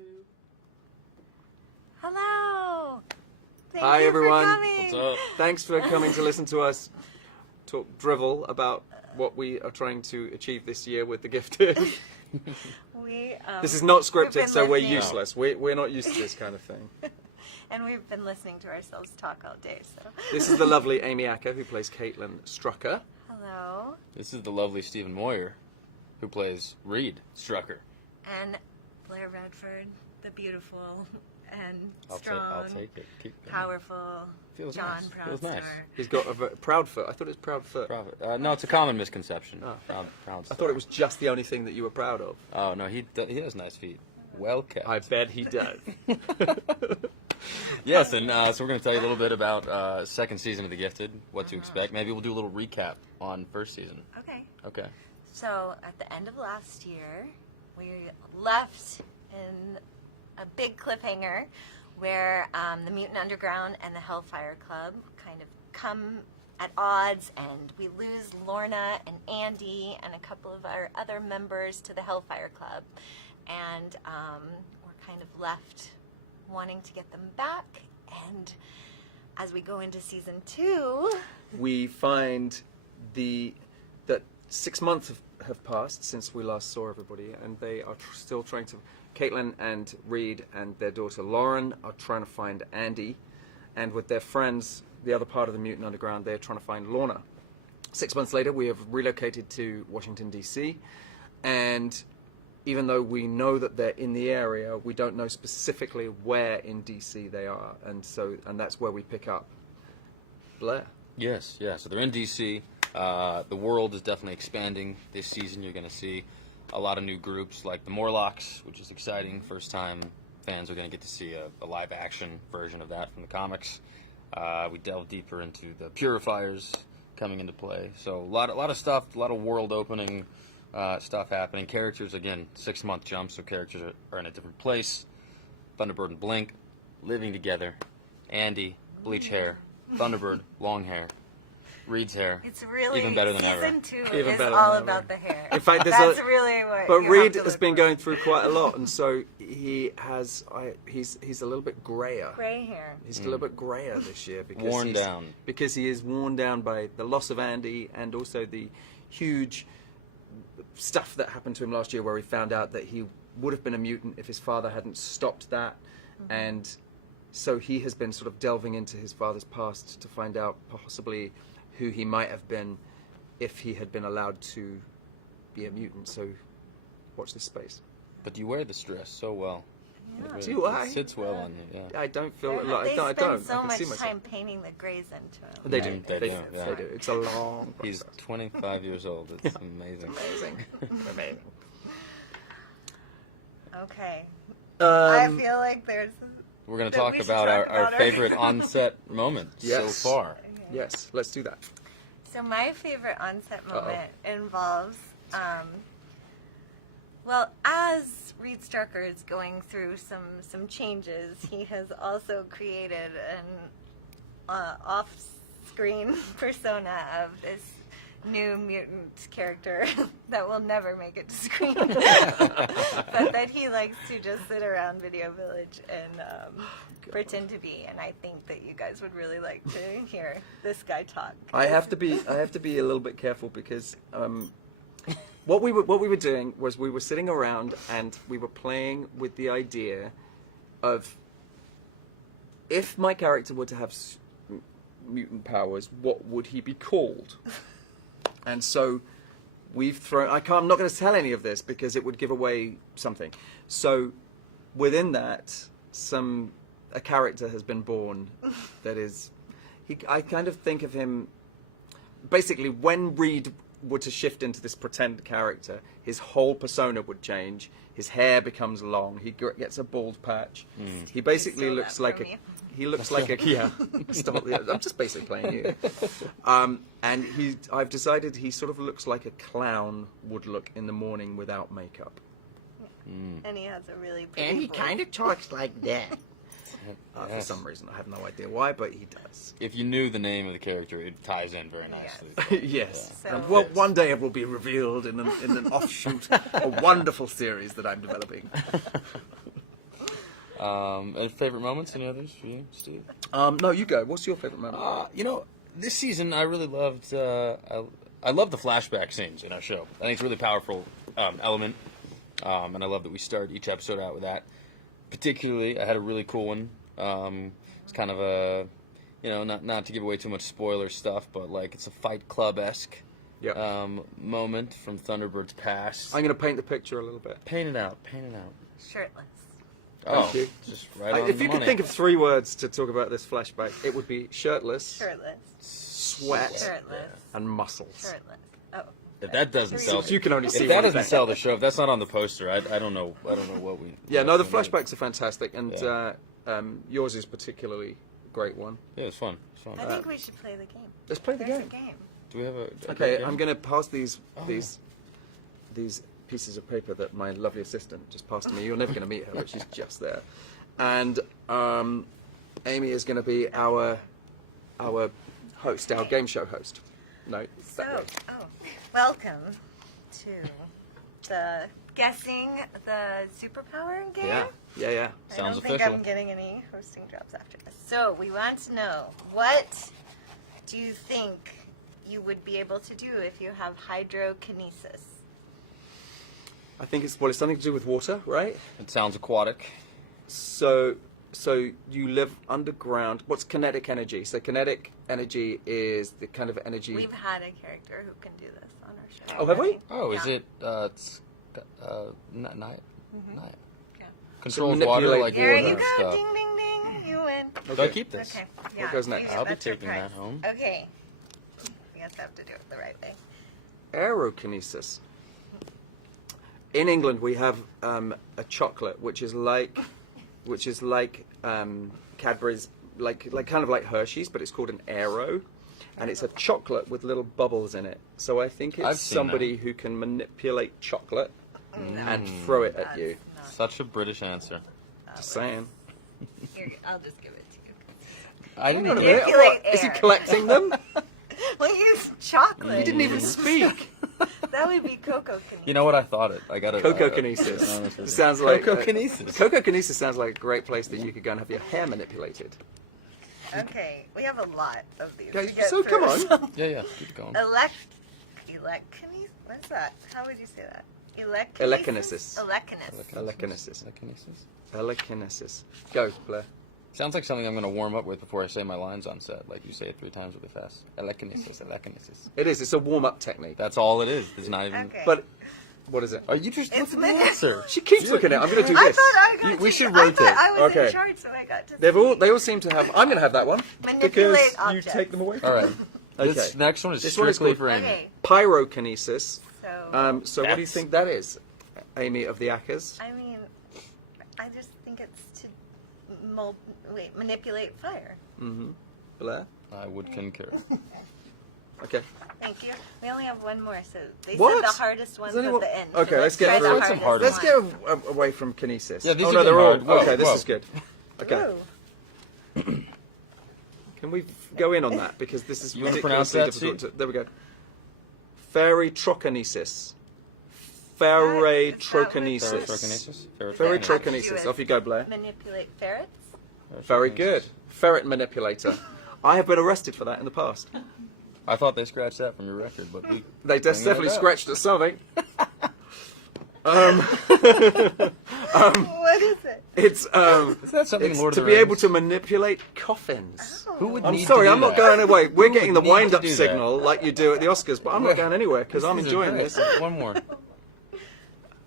2. Hello. Hi, everyone. What's up? Thanks for coming to listen to us talk drivel about what we are trying to achieve this year with The Gifted. This is not scripted, so we're useless. We're not used to this kind of thing. And we've been listening to ourselves talk all day. So This is the lovely Amy Acker, who plays Caitlin Strucker. hello. This is the lovely Stephen Moyer, who plays Reed Strucker. And Blair Redford, the beautiful and I'll strong, take it. Keep going. powerful Feels John nice. Feels Proudster. nice. He's got a proud foot. I thought it was proud foot. Proud. No, it's a common misconception. Oh. Proud I thought it was just the only thing that you were proud of. Oh no, he has nice feet. Well kept. I bet he does. Yes, and so we're going to tell you a little bit about second season of The Gifted, what to expect. Maybe we'll do a little recap on first season. Okay. Okay. So at the end of last year, we left in a big cliffhanger where the Mutant Underground and the Hellfire Club kind of come at odds, and we lose Lorna and Andy and a couple of our other members to the Hellfire Club. And we're kind of left wanting to get them back. And as we go into season 2, We find that 6 months have passed since we last saw everybody, and they are still trying to. Caitlin and Reed and their daughter Lauren are trying to find Andy, and with their friends, the other part of the Mutant Underground, they're trying to find Lorna. 6 months later, we have relocated to Washington, D.C., and even though we know that they're in the area, we don't know specifically where in D.C. they are, and that's where we pick up Blair. Yes, yeah. So they're in D.C. The world is definitely expanding this season. You're going to see a lot of new groups like the Morlocks, which is exciting. First time fans are going to get to see a live action version of that from the comics. We delve deeper into the Purifiers coming into play. So a lot of stuff, a lot of world opening stuff happening. Characters, again, 6 month jump, so characters are in a different place. Thunderbird and Blink living together. Andy, bleach hair. Thunderbird, long hair. Reed's hair. it's really even better than season ever. 2 Even is better all than about ever. the hair. In fact, that's really what. But you Reed have to has look been for. going through quite a lot, and so he's a little bit grayer. Gray hair. He's a little bit grayer this year because he is worn down by the loss of Andy and also the huge stuff that happened to him last year, where he found out that he would have been a mutant if his father hadn't stopped that, and so he has been sort of delving into his father's past to find out possibly who he might have been if he had been allowed to be a mutant. So watch this space. But you wear this dress so well. Yeah. It Do I? It sits well on you, yeah. I don't feel They like I spend don't. so I can much see myself. time painting the grays into them. They do. They They do, do. yeah. They do. It's a long process. He's 25 years old. It's amazing. amazing. Amazing. Okay. I Um, feel like there's. We're going to That talk we should about talk our about favorite on-set moment Yes. so far. yes, let's do that. So my favorite onset moment involves, well, as Reed Strucker is going through some changes, he has also created an off-screen persona of this new mutant character that will never make it to screen, but that he likes to just sit around Video Village and pretend to be. And I think that you guys would really like to hear this guy talk. I have to be a little bit careful because what we were doing was we were sitting around and we were playing with the idea of, if my character were to have mutant powers, what would he be called? And so we've thrown. I'm not going to tell any of this because it would give away something. So within that, a character has been born that is. I kind of think of him. Basically, when Reed were to shift into this pretend character, his whole persona would change. His hair becomes long. He gets a bald patch. He basically Steal looks that like from a. you. He looks like a I'm just basically playing you. And I've decided he sort of looks like a clown would look in the morning without makeup. And he has a really pretty And he voice. kind of talks like that. For Yes. some reason, I have no idea why, but he does. If you knew the name of the character, it ties in very nicely. Yes. So- And well, one day it will be revealed in an offshoot, a wonderful series that I'm developing. Any favorite moments? Any others for you, Steve? No, you go. What's your favorite moment? This season I really loved. I love the flashback scenes in our show. I think it's a really powerful element, and I love that we start each episode out with that. Particularly, I had a really cool one. It's kind of a, not to give away too much spoiler stuff, but like it's a Fight Club-esque moment from Thunderbird's past. I'm going to paint the picture a little bit. Paint it out. Shirtless. Thank you. Just right on If the you money. could think of 3 words to talk about this flashback, it would be shirtless, sweat, Shirtless. and muscles. Shirtless. Oh. If that doesn't sell, You can only see if that one doesn't thing. sell the show, if that's not on the poster, I don't know what we. Yeah, no, the what we made. flashbacks are fantastic, and yours is particularly a great one. Yeah, it's fun. I think we should play the game. Let's play the There's game. a game. Do we have a? Okay, game? I'm going to pass these pieces of paper that my lovely assistant just passed to me. You're never going to meet her, but she's just there. And Amy is going to be our host, our game show host. No, that way. Welcome to the guessing the superpower game. Yeah. I Sounds don't think official. I'm getting any hosting jobs after this. So we want to know, what do you think you would be able to do if you have hydrokinesis? I think it's something to do with water, right? It sounds aquatic. So you live underground. What's kinetic energy? So kinetic energy is the kind of energy. We've had a character who can do this on our show. Oh, have we? Oh, is Yeah. it? Night. Yeah. Controls manipulate- water like There water you and go! stuff. Ding, ding, ding! You win. Do I keep this? Okay. Yeah. goes next? use it. I'll be That's your taking that prize. home. Okay. You guys have to do it the right way. Aerokinesis. In England, we have a chocolate which is like Cadbury's, like kind of like Hershey's, but it's called an Aero, and it's a chocolate with little bubbles in it. So I think I've it's seen somebody who can manipulate chocolate and throw it at you. Not Such a British answer. Just saying. here. I'll just give it to you. I didn't Hang on a even. minute. Manipulate What? Is he air. collecting them? Well, use chocolate. He didn't even speak. That would be cocoa kinesis. You know what? I thought it. I got it. Cocokinesis. Sounds like Cocokinesis. Cocokinesis sounds like a great place that you could go and have your hair manipulated. Okay, we have a lot of these. Okay, to get so come through. on. Yeah. Keep going. Eleckinesis? What's that? How would you say that? Elekinesis. Elekinesis. Elekinesis. Go, Blair. Sounds like something I'm going to warm up with before I say my lines on set. Like you say it 3 times really fast. Elekinesis. It is. It's a warm-up technique. That's all it is. There's not even. Okay. But what is it? Oh, you just It's look at the answer. She keeps looking at it. I'm going to do I this. thought I got We to- should I rotate. thought I was Okay. in charge, so I got to They all seem to have. I'm going to have that one Manipulate because objects. you take them away. From All right. me. Okay. This next one is This one is strictly called- for Amy. Okay, Pyrokinesis. so So what do you That's- think that is, Amy of the Ackers? I mean, I just think it's to manipulate fire. Mm-hmm. Blair. I would concur. Okay. Thank you. We only have one more, so they What? said the hardest ones Is at anyone- the end. Okay, so let's get try through the it. Some hardest hard Let's one. get away from kinesis. Yeah, these oh are no, they're getting all hard. Whoa, okay. This whoa. is good. Okay. Ooh. Can we go in on that because this is You wanna pronounce ridiculously that, difficult. There we go. Ferritrokinesis. Ferritrokinesis. Ferrotrokinesis? Ferritrokinesis. Off you go, Blair. Manipulate ferrets. Very good. Ferret manipulator. I have been arrested for that in the past. I thought they scratched that from your record, but we. They bring that definitely up. scratched at something. What is it? It's Isn't that something it's Lord of to the be Rings? able to manipulate coffins. Who would I'm need sorry, to do I'm not that? going away. We're Who getting the would need to wind-up do that? signal like you do at the Oscars, but I'm not going anywhere because I'm These are enjoying great. this. One more.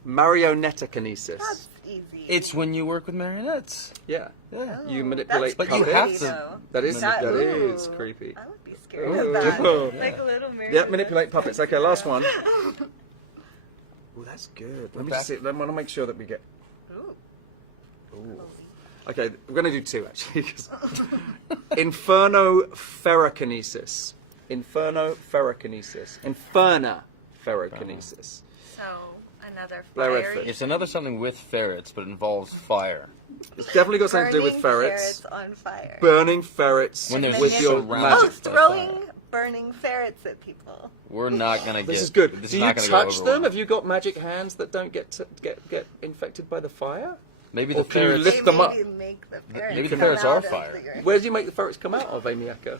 Marionettokinesis. That's easy. It's when you work with marionettes. Yeah, Yeah. Oh, you manipulate But you puppets. have to- though. That is Ooh. creepy. I would be scared Ooh. of that. Ooh. Like a little mirror. Yeah, manipulate puppets. Okay, last one. Oh, that's good. Let me just see. I want to make sure that we get. Ooh. Ooh. Okay, we're going to do 2 actually. 'Cause- Inferno ferrokinesis. Inferno ferrokinesis. Inferna ferrokinesis. So another Blair fiery. Redford. It's another something with ferrets, but it involves fire. It's definitely got something to do with Burning ferrets. on fire. Burning ferrets When there's with your surrounded magic. Oh, by throwing fire. burning ferrets at people. We're not gonna get. This is good. This Do is you not gonna touch go over them? well. Have you got magic hands that don't get infected by the fire? Maybe Or the can you ferrets. lift them up? Make the ferrets Maybe the come ferrets out are of fire. the- Where do you make the ferrets come out of, Amy Acker?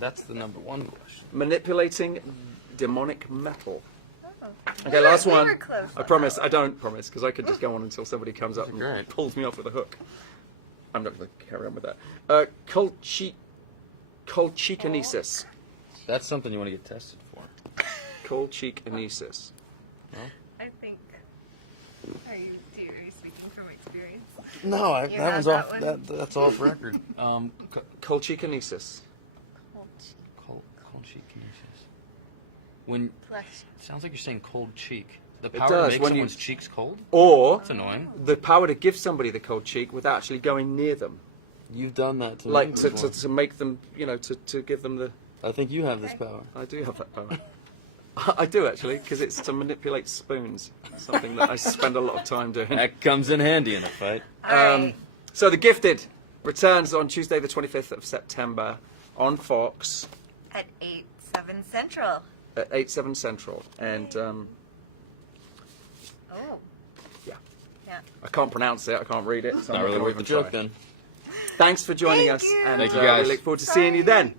That's the number one question. Manipulating demonic metal. Oh. Okay, last We one. were close I on promise. that I don't promise because I could just go on until somebody comes up and Great. pulls me off with a hook. I'm not going to carry on with that. Kinesis. That's something you want to get tested for. Kinesis. I think. Are you speaking from experience? No, You have that one? That's off record. Kinesis. Cold cheek. When Flesh. sounds like you're saying cold cheek. The It power does, to make when someone's cheeks cold. Or That's annoying. the power to give somebody the cold cheek without actually going near them. You've done that to Like me to before. make them, to give them the... I think you have this power. I do have that power. I do actually, because it's to manipulate spoons. Something that I spend a lot of time doing. That comes in handy in a fight. All right. So The Gifted returns on Tuesday the 25th of September on Fox At 8/7 Central. at 8/7 Central. And Oh. yeah, Yeah. I can't pronounce it, I can't read it. So I'm Not really gonna worth the even try. joke then. Thanks for joining Thank us, you. and Thank you, guys. we look forward to seeing you then.